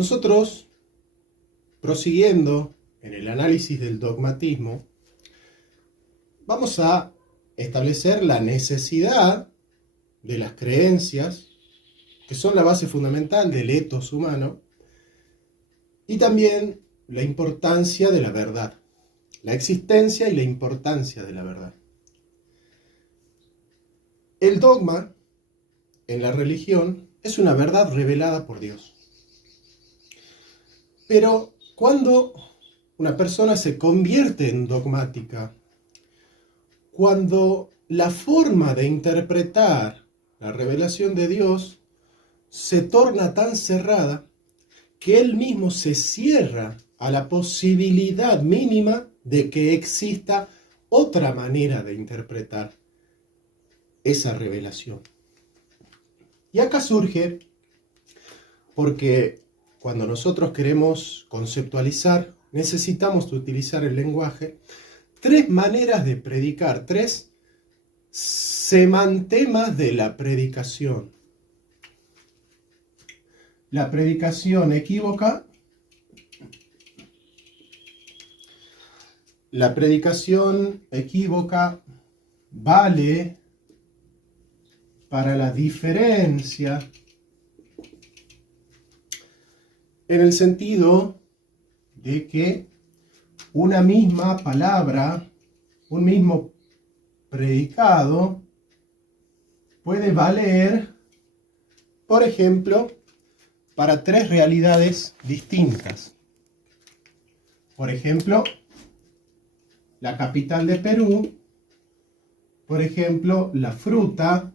Nosotros, prosiguiendo en el análisis del dogmatismo, vamos a establecer la necesidad de las creencias, que son la base fundamental del ethos humano, y también la importancia de la verdad, la existencia y la importancia de la verdad. El dogma en la religión es una verdad revelada por Dios. Pero cuando una persona se convierte en dogmática, cuando la forma de interpretar la revelación de Dios se torna tan cerrada que él mismo se cierra a la posibilidad mínima de que exista otra manera de interpretar esa revelación. Y acá surge, porque cuando nosotros queremos conceptualizar, necesitamos utilizar el lenguaje, tres maneras de predicar, tres semantemas de la predicación. La predicación equívoca, la predicación equívoca vale para la diferencia, en el sentido de que una misma palabra, un mismo predicado, puede valer, por ejemplo, para tres realidades distintas. Por ejemplo, la capital de Perú, por ejemplo, la fruta,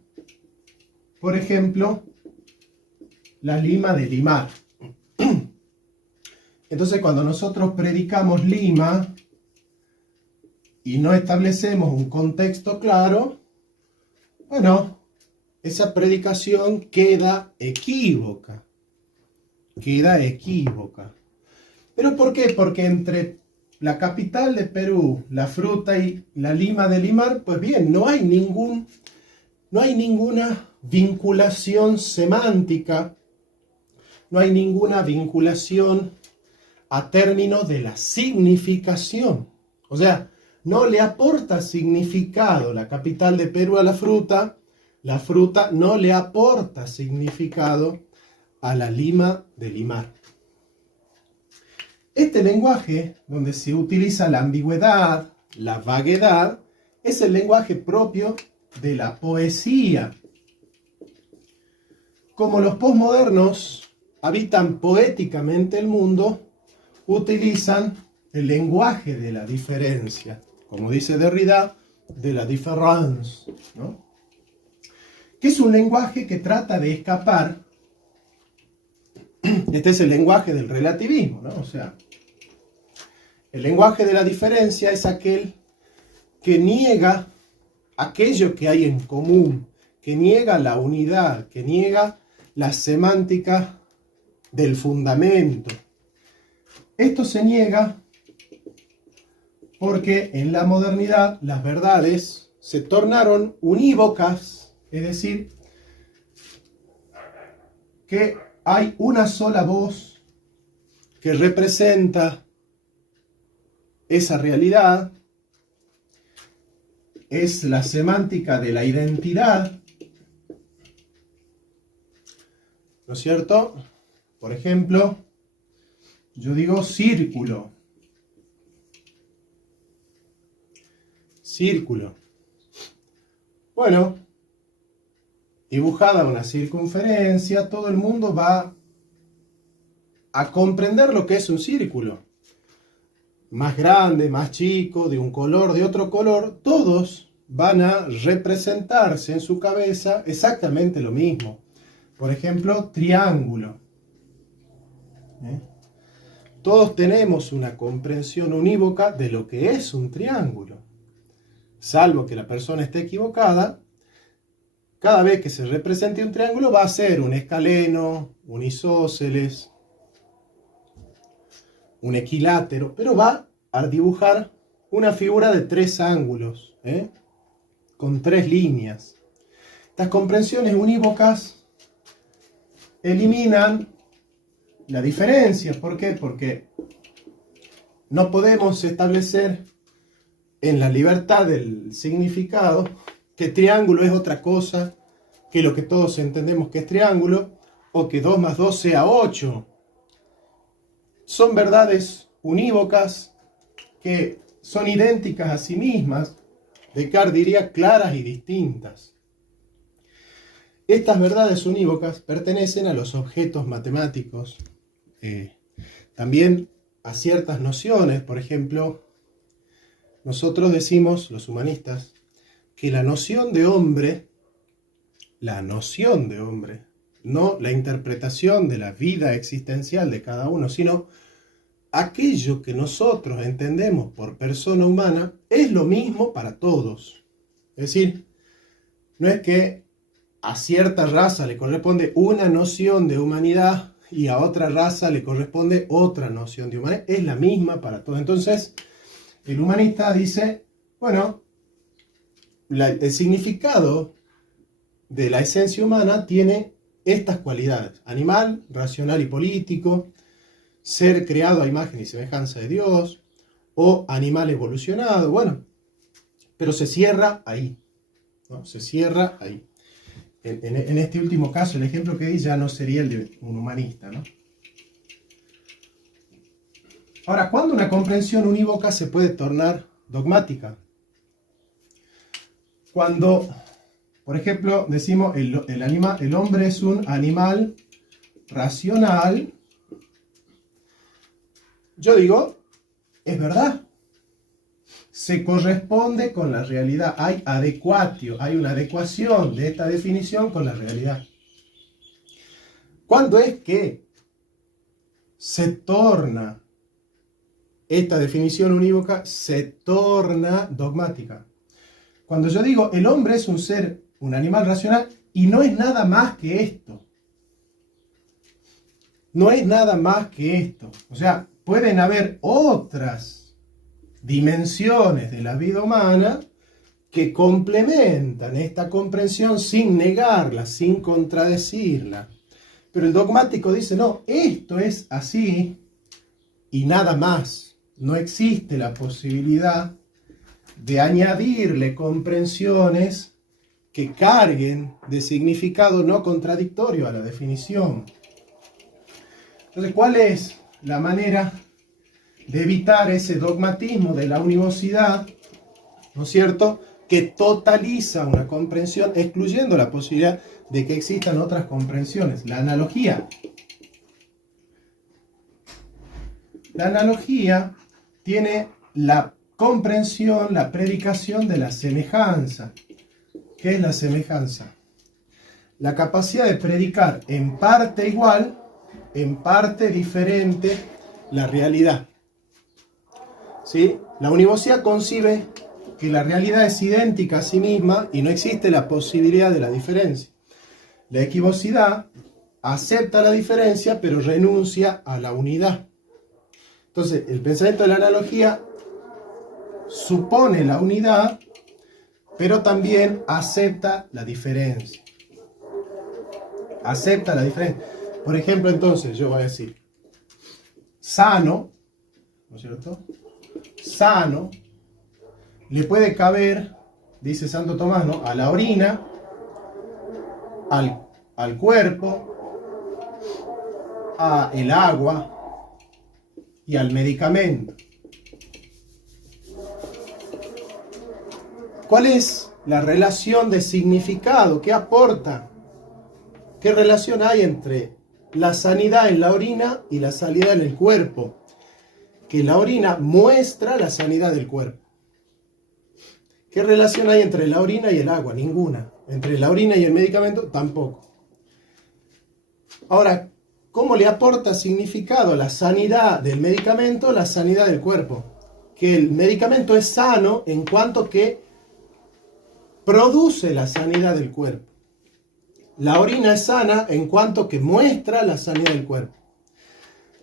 por ejemplo, la Lima de limar. Entonces, cuando nosotros predicamos Lima y no establecemos un contexto claro, bueno, esa predicación queda equívoca. ¿Pero por qué? Porque entre la capital de Perú, la fruta y la Lima de limar, pues bien, no hay ninguna vinculación semántica, no hay ninguna vinculación a términos de la significación. O sea, no le aporta significado la capital de Perú a la fruta no le aporta significado a la Lima de limar. Este lenguaje, donde se utiliza la ambigüedad, la vaguedad, es el lenguaje propio de la poesía. Como los posmodernos habitan poéticamente el mundo, utilizan el lenguaje de la diferencia, como dice Derrida, de la différence, ¿no? Que es un lenguaje que trata de escapar. Este es el lenguaje del relativismo, ¿no? O sea, el lenguaje de la diferencia es aquel que niega aquello que hay en común, que niega la unidad, que niega la semántica del fundamento. Esto se niega porque en la modernidad las verdades se tornaron unívocas, es decir, que hay una sola voz que representa esa realidad, es la semántica de la identidad, ¿no es cierto? Por ejemplo, yo digo círculo. Círculo. Bueno, dibujada una circunferencia, todo el mundo va a comprender lo que es un círculo. Más grande, más chico, de un color, de otro color, todos van a representarse en su cabeza exactamente lo mismo. Por ejemplo, triángulo. todos tenemos una comprensión unívoca de lo que es un triángulo. Salvo que la persona esté equivocada, cada vez que se represente un triángulo va a ser un escaleno, un isósceles, un equilátero, pero va a dibujar una figura de 3 ángulos, con 3 líneas. Estas comprensiones unívocas eliminan la diferencia. ¿Por qué? Porque no podemos establecer en la libertad del significado que triángulo es otra cosa que lo que todos entendemos que es triángulo, o que 2 más 2 sea 8. Son verdades unívocas que son idénticas a sí mismas, Descartes diría claras y distintas. Estas verdades unívocas pertenecen a los objetos matemáticos, también a ciertas nociones. Por ejemplo, nosotros decimos, los humanistas, que la noción de hombre, no la interpretación de la vida existencial de cada uno, sino aquello que nosotros entendemos por persona humana, es lo mismo para todos. Es decir, no es que a cierta raza le corresponde una noción de humanidad y a otra raza le corresponde otra noción de humanidad. Es la misma para todos. Entonces, el humanista dice, bueno, el significado de la esencia humana tiene estas cualidades: animal, racional y político, ser creado a imagen y semejanza de Dios, o animal evolucionado. Bueno, pero se cierra ahí, ¿no? Se cierra ahí. En este último caso, el ejemplo que di ya no sería el de un humanista, ¿no? Ahora, ¿cuándo una comprensión unívoca se puede tornar dogmática? Cuando, por ejemplo, decimos el hombre es un animal racional. Yo digo, es verdad, se corresponde con la realidad, hay adecuatio, hay una adecuación de esta definición con la realidad. ¿Cuándo es que se torna esta definición unívoca, se torna dogmática? Cuando yo digo, el hombre es un ser, un animal racional, y no es nada más que esto. No es nada más que esto. O sea, pueden haber otras dimensiones de la vida humana que complementan esta comprensión sin negarla, sin contradecirla. Pero el dogmático dice, no, esto es así y nada más. No existe la posibilidad de añadirle comprensiones que carguen de significado no contradictorio a la definición. Entonces, ¿cuál es la manera de evitar ese dogmatismo de la univocidad, ¿no es cierto?, que totaliza una comprensión, excluyendo la posibilidad de que existan otras comprensiones? La analogía. La analogía tiene la comprensión, la predicación de la semejanza. ¿Qué es la semejanza? La capacidad de predicar en parte igual, en parte diferente, la realidad. ¿Sí? La univocidad concibe que la realidad es idéntica a sí misma y no existe la posibilidad de la diferencia. La equivocidad acepta la diferencia pero renuncia a la unidad. Entonces, el pensamiento de la analogía supone la unidad, pero también acepta la diferencia. Acepta la diferencia. Por ejemplo, entonces, yo voy a decir, sano, ¿no es cierto?, sano, le puede caber, dice Santo Tomás, ¿no?, a la orina, al cuerpo, al agua y al medicamento. ¿Cuál es la relación de significado? ¿Qué aporta? ¿Qué relación hay entre la sanidad en la orina y la sanidad en el cuerpo? Que la orina muestra la sanidad del cuerpo. ¿Qué relación hay entre la orina y el agua? Ninguna. Entre la orina y el medicamento, tampoco. Ahora, ¿cómo le aporta significado a la sanidad del medicamento, la sanidad del cuerpo? Que el medicamento es sano en cuanto que produce la sanidad del cuerpo. La orina es sana en cuanto que muestra la sanidad del cuerpo.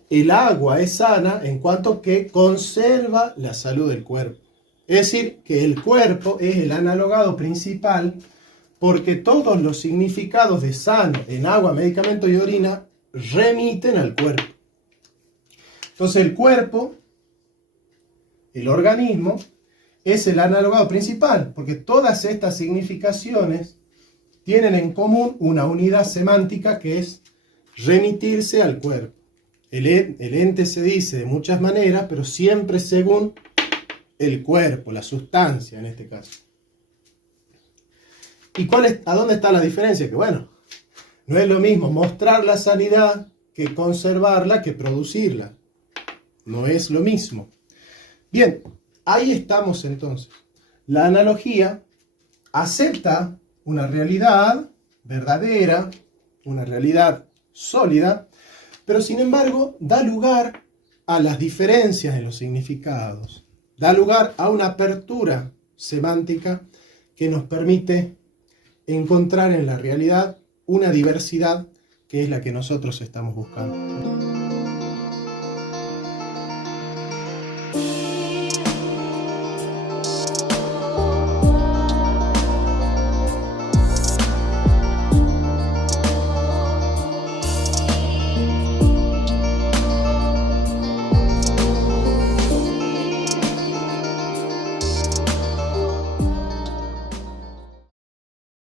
El agua es sana en cuanto que conserva la salud del cuerpo. Es decir, que el cuerpo es el analogado principal porque todos los significados de sano en agua, medicamento y orina remiten al cuerpo. Entonces el cuerpo, el organismo, es el analogado principal porque todas estas significaciones tienen en común una unidad semántica que es remitirse al cuerpo. El ente se dice de muchas maneras, pero siempre según el cuerpo, la sustancia en este caso. ¿Y a dónde está la diferencia? Que bueno, no es lo mismo mostrar la sanidad que conservarla, que producirla. No es lo mismo. Bien, ahí estamos entonces. La analogía acepta una realidad verdadera, una realidad sólida, pero sin embargo da lugar a las diferencias en los significados, da lugar a una apertura semántica que nos permite encontrar en la realidad una diversidad que es la que nosotros estamos buscando.